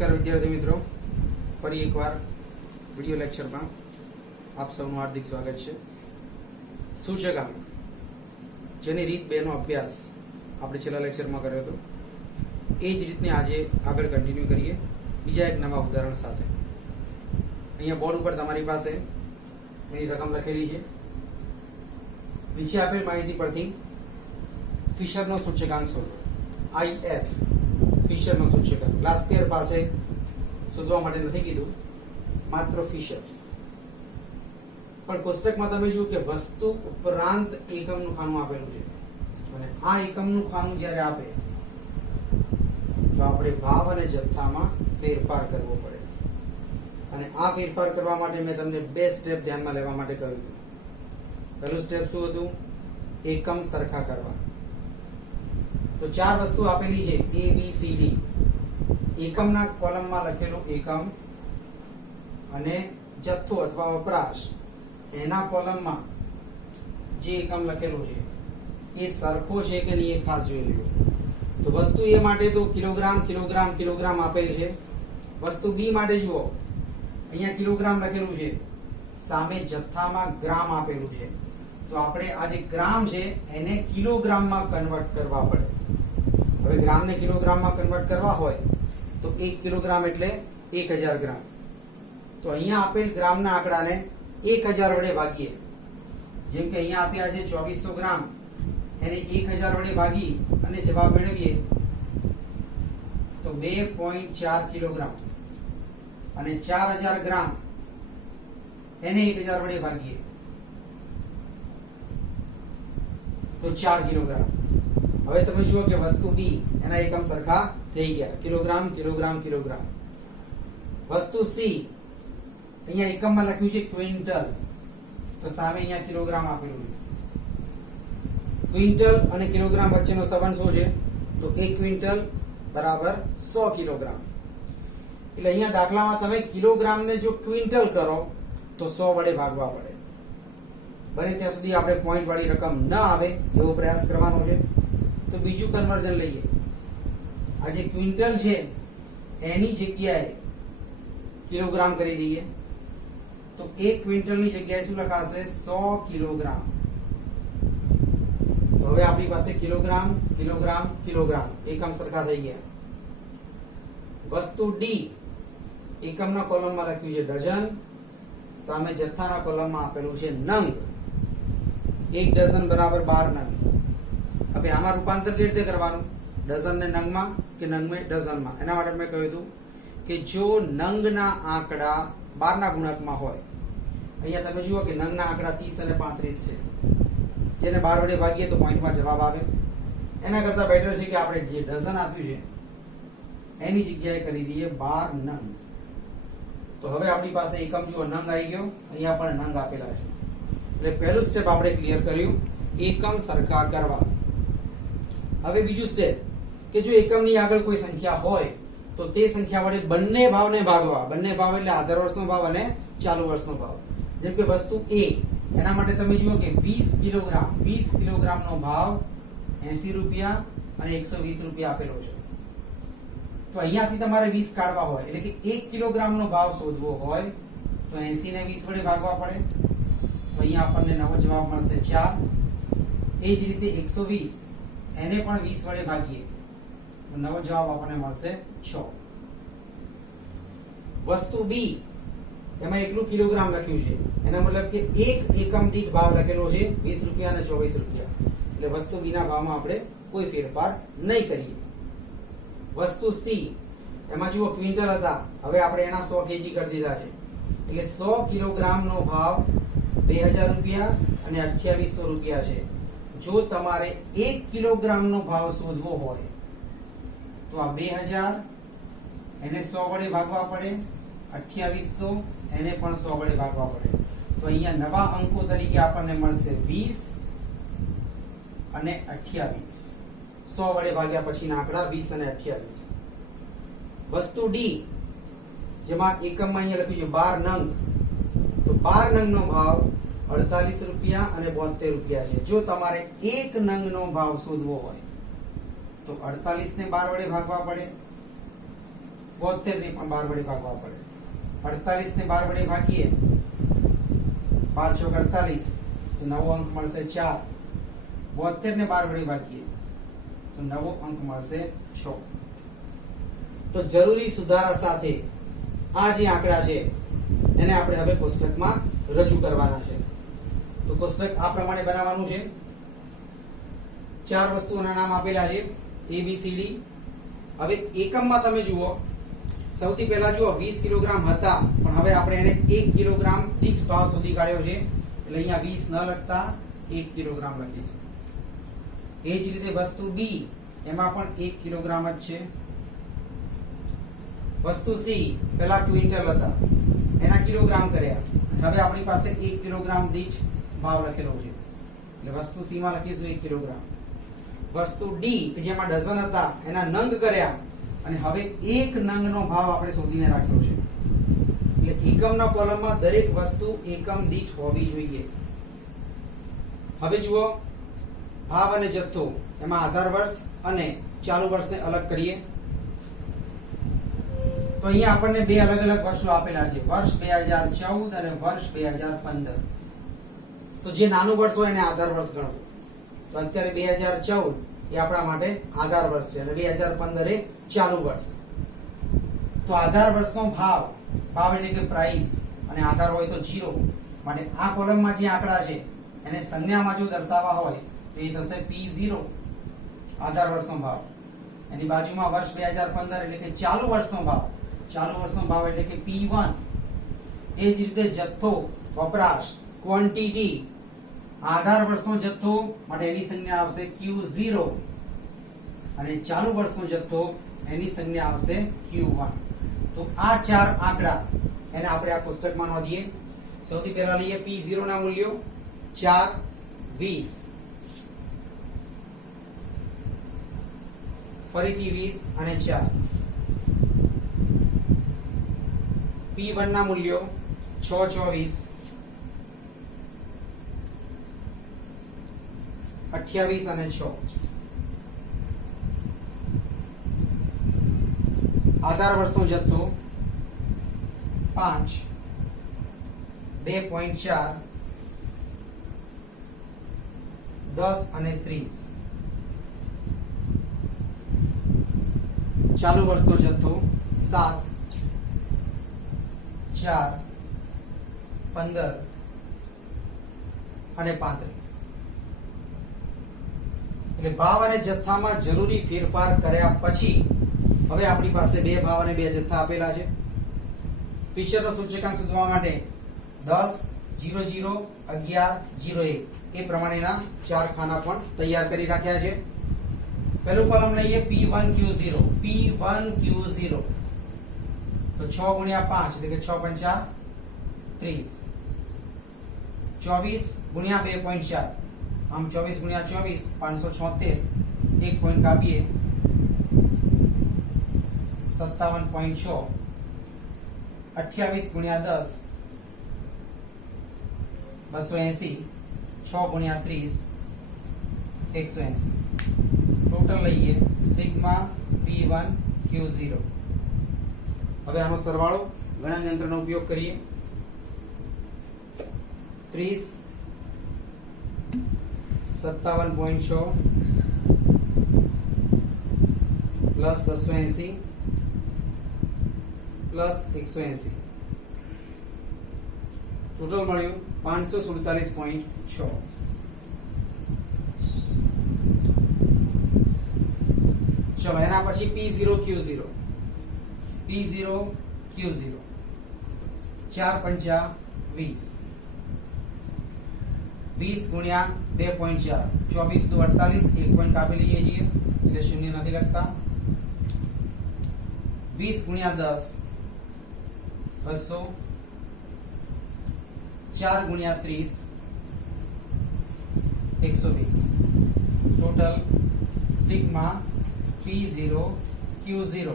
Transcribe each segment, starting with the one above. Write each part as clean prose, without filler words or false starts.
નમસ્કાર વિદ્યાર્થી મિત્રો, ફરી એકવાર વિડિયો લેક્ચરમાં આપ સૌનું હાર્દિક સ્વાગત છે. સૂચકાંક જેની રીત 2 નો અભ્યાસ આપણે છેલ્લા લેક્ચરમાં કર્યો હતો, એ જ રીતને આજે આગળ કન્ટિન્યુ કરીએ બીજા એક નવા ઉદાહરણ સાથે. અહીંયા બોર્ડ ઉપર તમારી પાસે એની રકમ લખેલી છે. નીચે આપેલ માહિતી પરથી ફિશરનો સૂચકાંક શોધો. IF ફિશરનો સૂચકાંક ગ્લાસપીયર પાસે શોધવા માટે નથી કીધું, માત્ર ફિશર. પણ કોષ્ટકમાં તમે જુઓ કે વસ્તુ ઉપરાંત એકમનું ખાનું આપેલું છે, અને આ એકમનું ખાનું જ્યારે આપે તો આપણે ભાવ અને જથ્થામાં ફેરફાર કરવો પડે. અને આ ફેરફાર કરવા માટે મેં તમને 2 સ્ટેપ ધ્યાનમાં લેવા માટે કહ્યું હતું. પહેલું સ્ટેપ શું હતું? એકમ સરખા કરવા. તો 4 વસ્તુ આપેલી છે A B C D. એકમના કોલમમાં લખેલું એકમ અને જથ્થો અથવા વપરાશ એના કોલમમાં જે એકમ લખેલું છે એ સરખો છે કે નહીં એ ખાસ જોઈ લેવું. તો વસ્તુ A માટે તો કિલોગ્રામ કિલોગ્રામ કિલોગ્રામ આપેલ છે. વસ્તુ B માટે જુઓ, અહીંયા કિલોગ્રામ લખેલું છે, સામે જથ્થામાં ગ્રામ આપેલું છે. તો આપણે આ જે ગ્રામ છે એને કિલોગ્રામમાં કન્વર્ટ કરવા પડે. હવે ગ્રામને કિલોગ્રામમાં કન્વર્ટ કરવા હોય તો 1 કિલોગ્રામ એટલે 1000 ગ્રામ. તો અહીંયા આપેલ ગ્રામના આંકડાને 1000 વડે ભાગીએ. જેમ કે અહીંયા આપ્યા છે 2400 ગ્રામ, એને 1000 વડે ભાગી અને જવાબ મેળવીએ તો 2.4 કિલોગ્રામ. અને 4000 ગ્રામ એને 1000 વડે ભાગીએ તો 4 કિલોગ્રામ. હવે તમે જુઓ કે વસ્તુ B એના એકમ સરખા થઈ ગયા, કિલોગ્રામ કિલોગ્રામ કિલોગ્રામ. વસ્તુ C અહીંયા એકમમાં લખ્યું છે ક્વિન્ટલ, તો સામે અહીંયા કિલોગ્રામ આપેલું છે. ક્વિન્ટલ અને કિલોગ્રામ વચ્ચેનો સંબંધ શું છે? તો 1 ક્વિન્ટલ બરાબર 100 કિલોગ્રામ. એટલે અહીંયા દાખલામાં તમે કિલોગ્રામને જો ક્વિન્ટલ કરો તો 100 વડે ભાગવા પડે. બને ત્યાં સુધી આપણે પોઈન્ટ વાળી રકમ ન આવે એવો પ્રયાસ કરવાનો છે. તો બીજું કન્વર્ઝન લઈએ. આ જે ક્વિન્ટલ છે એની જગ્યાએ કિલોગ્રામ કરી દઈએ તો 1 ક્વિન્ટલની જગ્યાએ શું લખાશે? 100 કિલોગ્રામ. તો હવે આપણી પાસે કિલોગ્રામ કિલોગ્રામ કિલોગ્રામ એકમ સરખા થઈ ગયા. વસ્તુ D એકમના કોલમમાં લખ્યું છે ડઝન, સામે જથ્થાના કોલમમાં આપેલું છે નંગ. 1 ડઝન બરાબર 12 નંગ. હવે આમાં રૂપાંતર કેવી રીતે કરવાનું? ડઝનને નંગમાં કે નંગને ડઝનમાં? એના માટે મેં કહ્યું હતું કે જો નંગના આંકડા 12 ના ગુણાંકમાં હોય, અહીંયા તમે જુઓ કે નંગના આંકડા 30 અને 35 છે, જેને 12 વડે ભાગીએ તો પોઈન્ટમાં જવાબ આવે. એના કરતા બેટર છે કે આપણે જે ડઝન આપ્યું છે એની જગ્યાએ કરી દઈએ 12 નંગ. તો હવે આપણી પાસે એકમ જુઓ નંગ આવી ગયો, અહીંયા પણ નંગ આપેલા છે. એટલે પહેલું સ્ટેપ આપણે ક્લિયર કર્યું, એકમ સરખા કરવા. હવે બીજું સ્ટેપ કે જો એકમની આગળ કોઈ સંખ્યા હોય તો તે સંખ્યા વડે બંને ભાવને ભાગવા. બંને ભાવ એટલે આધાર વર્ષનો ભાવ અને ચાલુ વર્ષનો ભાવ. જેમ કે વસ્તુ A એના માટે તમે જુઓ કે 20 કિલોગ્રામનો ભાવ 80 રૂપિયા અને 120 રૂપિયા આપેલો છે. તો અહીંયાથી તમારે 20 કાઢવા હોય એટલે કે 1 કિલોગ્રામનો ભાવ શોધવો હોય તો 80 ને 20 વડે ભાગવા પડે. તો અહીંયા આપણને નવો જવાબ મળશે 4. એ જ રીતે 120 એને પણ 20 વડે ભાગીએ તો નવો જવાબ આપણને મળશે 6. વસ્તુ B એમાં એકલું કિલોગ્રામ લખ્યું છે, એનો મતલબ કે એક એકમ દીઠ ભાવ લખેલો છે 20 રૂપિયા અને 24 રૂપિયા. એટલે વસ્તુ B ના ભાવમાં આપણે કોઈ ફેરફાર નહીં કરીએ. વસ્તુ C એમાં જુઓ ક્વિન્ટલ હતા, હવે આપણે એના 100 કેજી કરી દીધા છે. એટલે 100 કિલોગ્રામનો ભાવ 2000 રૂપિયા અને 2800 રૂપિયા છે. જો તમારે 1 કિલોગ્રામનો ભાવ શોધવો હોય તો આ 2000 એને 100 વડે ભાગવા પડે, 2800 એને પણ 100 વડે ભાગવા પડે. તો અહીંયા નવા અંકો તરીકે આપણને મળશે 20 અને 28. 100 વડે ભાગ્યા પછીના આંકડા 20 અને 28. વસ્તુ D જેમાં એકમમાં અહીંયા લખ્યું છે 12 નંગ, તો 12 નંગનો ભાવ 48 રૂપિયા અને 72 રૂપિયા છે. જો તમારે 1 નંગનો ભાવ શોધવો હોય તો 48 ને 12 વડે ભાગવા પડે, 72 ને પણ 12 વડે ભાગવા પડે. 48 ને 12 વડે ભાગીએ 12 ચોક 48 તો નવો અંક મળશે 4. 72 ને 12 વડે ભાગીએ તો નવો અંક મળશે 6. તો જરૂરી સુધારા સાથે આ જે આંકડા છે એને આપણે હવે કોષ્ટકમાં રજૂ કરવાના છે. તો કોષ્ટક આ પ્રમાણે બનાવવાનું છે. 4 વસ્તુઓના નામ આપેલા છે A B C D. હવે એકમમાં તમે જુઓ, સૌથી પહેલા જુઓ 20 કિલોગ્રામ હતા પણ હવે આપણે એને 1 કિલોગ્રામ દીઠ ભાવ શોધી કાઢ્યો છે એટલે અહીંયા 20 ન લખતા 1 કિલોગ્રામ લખીશું. એ જ રીતે વસ્તુ B એમાં પણ 1 કિલોગ્રામ જ છે. વસ્તુ C પહેલા ક્વિન્ટલ હતા એના કિલોગ્રામ કર્યા, હવે આપણી પાસે 1 કિલોગ્રામ દીઠ ભાવ લખેલો છે એટલે વસ્તુ C માં લખીશું 1 કિલોગ્રામ. વસ્તુ D કે જેમાં ડઝન હતા એના નંગ કર્યા અને હવે એક નંગનો ભાવ આપણે શોધીને રાખ્યો છે એટલે એકમના કોલમમાં દરેક વસ્તુ એકમ દીઠ હોવી જોઈએ. હવે જુઓ ભાવ અને જથ્થો એમાં આધાર વર્ષ અને ચાલુ વર્ષને અલગ કરીએ તો અહીંયા આપણને બે અલગ અલગ વર્ષો આપેલા છે, વર્ષ 2014 અને વર્ષ 2015. તો જે નાનું વર્ષ હોય એને આધાર વર્ષ ગણવું. તો અત્યારે 2014 એ આપણા માટે આધાર વર્ષ છે અને 2015 એ ચાલુ વર્ષ. તો આધાર વર્ષનો ભાવ એટલે કે પ્રાઇસ અને આધાર હોય તો 0 માટે આ કોલમમાં જે આંકડા છે એને સંજ્ઞામાં જો દર્શાવવા હોય તો એ થશે P0 આધાર વર્ષનો ભાવ. એની બાજુમાં વર્ષ 2015 એટલે કે ચાલુ વર્ષનો ભાવ એટલે કે P1. એ જ રીતે જથ્થો વપરાશ ક્વોન્ટિટી આધાર વર્ષનો જથ્થો માટે એની સંજ્ઞા આવશે Q0 અને ચાલુ વર્ષનો જથ્થો એની સંજ્ઞા આવશે Q1. તો આ ચાર આંકડા એને આપણે આ કોષ્ટકમાં નોંધીએ. સૌથી પહેલા લઈએ P0 ના મૂલ્યો 4, 20, ફરીથી 20 અને 4. P1 ના મૂલ્યો 6, 24, 28 અને 6. આધાર વર્ષનો જથ્થો 5, 2.4, 10 અને 30. ચાલુ વર્ષનો જથ્થો 7, 4, 15 અને 35. એટલે ભાવ અને જથ્થામાં જરૂરી ફેરફાર કર્યા પછી હવે આપણી પાસે બે ભાવ અને બે જથ્થા આપેલા છે. ફીચરનો સૂચકાંક શોધવા માટે 10, 00, 11, 01 એ પ્રમાણેના ચાર ખાના પણ તૈયાર કરી રાખ્યા છે. પહેલું કોલમ લઈએ P1Q0. P1Q0 તો 6 ગુણ્યા 5 એટલે કે 6 પંચા 30, 24 ગુણ્યા 2.4 આમ 24 ગુણ્યા 24 576, એક પોઈન્ટ કાપીએ 57.6, 28 ગુણ્યા 10 280, 6 ગુણ્યા 30 180. ટોટલ લઈએ સિગ્મા P1Q0. હવે આનો સરવાળો ગણન યંત્રનો ઉપયોગ કરીએ. 30, 57.6 પ્લસ 280 પ્લસ 180 ટોટલ મળ્યું 547.6. ચલો એના પછી P0Q0. 4 પંચા 20, 20 ગુણ્યા 2.4 24 દુ 48, એક પોઈન્ટ કાપી લઈએ છીએ એટલે શૂન્ય નથી લખતા. 20 ગુણ્યા 10 200, 4 ગુણ્યા 30 120. Total sigma P0Q0.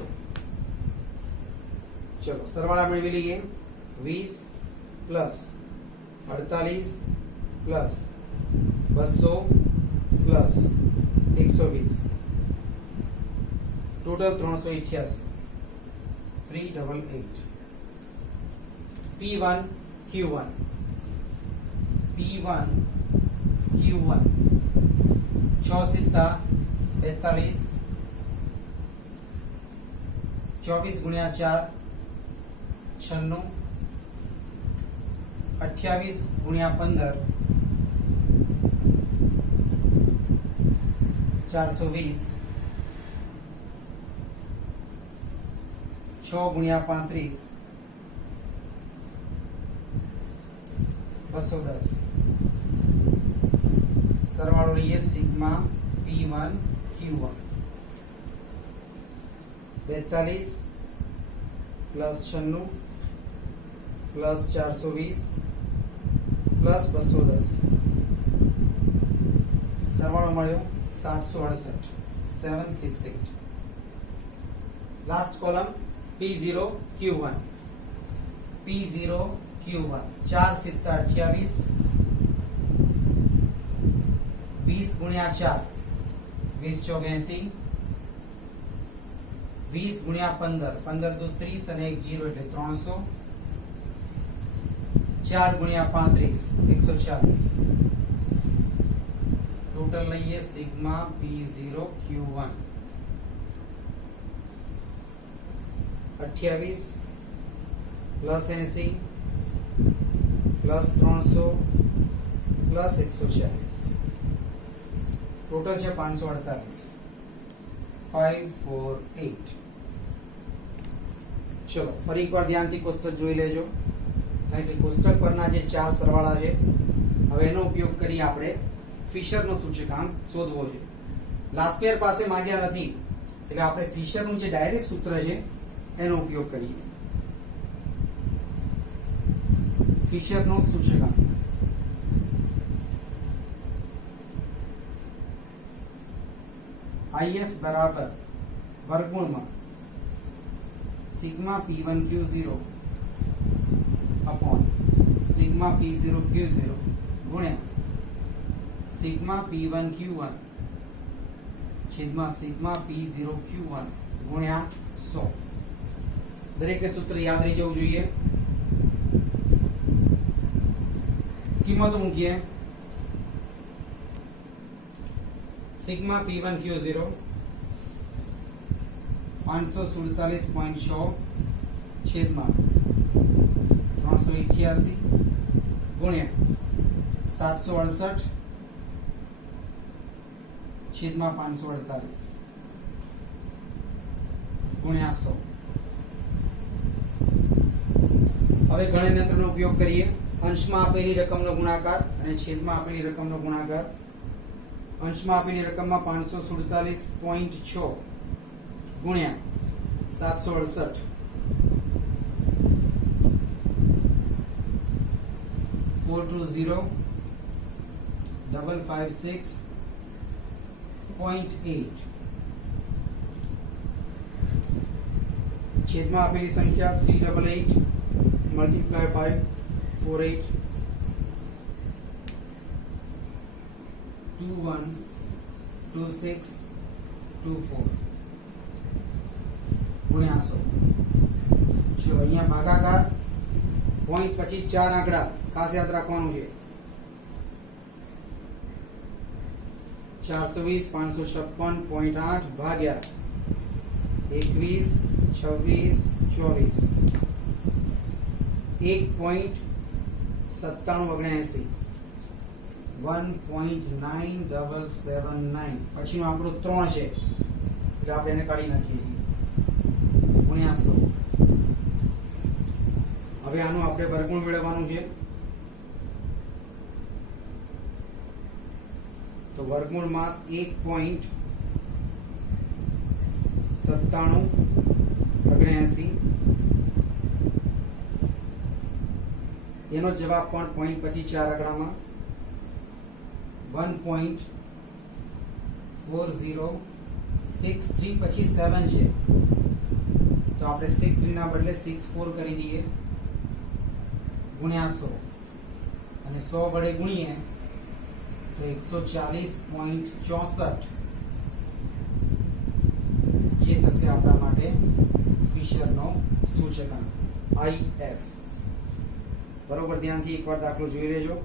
ચલો સરવાળા મેળવી લઈએ. 20 plus 48 plus 200 plus 120 total 388. 388 P1 Q1 P1 Q1 6 સિત્તા 42 24 ગુણ્યા 4 96 28 ગુણ્યા 15 420 6 ગુણ્યા 35 210 સરવાળો લઈએ sigma P1 Q1 42 plus 96 plus 420 plus 210 સરવાળો મળ્યો 768 768 last column P0 Q1 P0 Q1 4 સિત્તા 28 20 ગુણ્યા 4 20 ચોક 80 20 ગુણ્યા 15 15 દુ 30 અને 1 0 એટલે 300 4 ગુણ્યા 35 140 ટોટલ લઈએ sigma P0 Q1 28 plus 80 plus 300 plus 140 total છે 548 548 ચલો ફરી એકવાર ધ્યાનથી કોષ્ટક જોઈ લેજો કારણ કે કોષ્ટક પરના જે ચાર સરવાળા છે હવે એનો ઉપયોગ કરી આપણે ફિશરનો સૂચકાંક શોધવો છે લાસ્પેર પાસે માંગ્યા નથી એટલે આપણે ફિશરનું જે ડાયરેક્ટ સૂત્ર છે એનો ઉપયોગ કરીએ ફિશરનો સૂચકાંક IF બરાબર વર્ગમૂળમાં sigma P1 Q0 upon sigma P0 Q0 ગુણ્યા સિગ્મા P1 Q1 છેદમાં સિગ્મા P0 Q1 ગુણ્યા 100 દરેકે સૂત્ર યાદ રહી જવું જોઈએ કિંમતો મૂકીએ સિગ્મા P1 Q0 547.6 છેદમાં 388 ગુણ્યા 768 છેદમાં 548 ગુણ્યા 100 હવે ગણનયંત્રનો ઉપયોગ કરીએ અંશમાં આપેલી રકમનો ગુણાકાર અને છેદમાં આપેલી રકમનો ગુણાકાર અંશમાં આપેલી રકમમાં 547.6 ગુણ્યા 768 420 556.8 છેદમાં આપેલી સંખ્યા 388 મલ્ટીપ્લાય 548 212624 ગુણ્યા 100 જો અહીંયા ભાગાકાર પોઈન્ટ પછી ચાર આંકડા ખાસ યાદ રાખવાનું છે 420 556.8 ભાગ્યા 21 26 24 1.9779 1.9779 પછીનો આંકડો 3 છે એટલે આપણે એને કાઢી નાખીએ ગુણ્યા 100 હવે આનું આપણે વર્ગમૂળ મેળવવાનું છે તો વર્ગમૂળમાં 1.9779 એનો જવાબ પણ પોઈન્ટ પછી ચાર આંકડામાં 1.4063 પછી 7 છે તો આપણે 63 ના બદલે 64 કરી દઈએ ગુણ્યા 100 અને 100 વડે ગુણીએ તો 140.64 જે થશે આપણા માટે ફિશરનો સૂચકાંક IF. બરોબર, ધ્યાનથી એકવાર દાખલો જોઈ લેજો.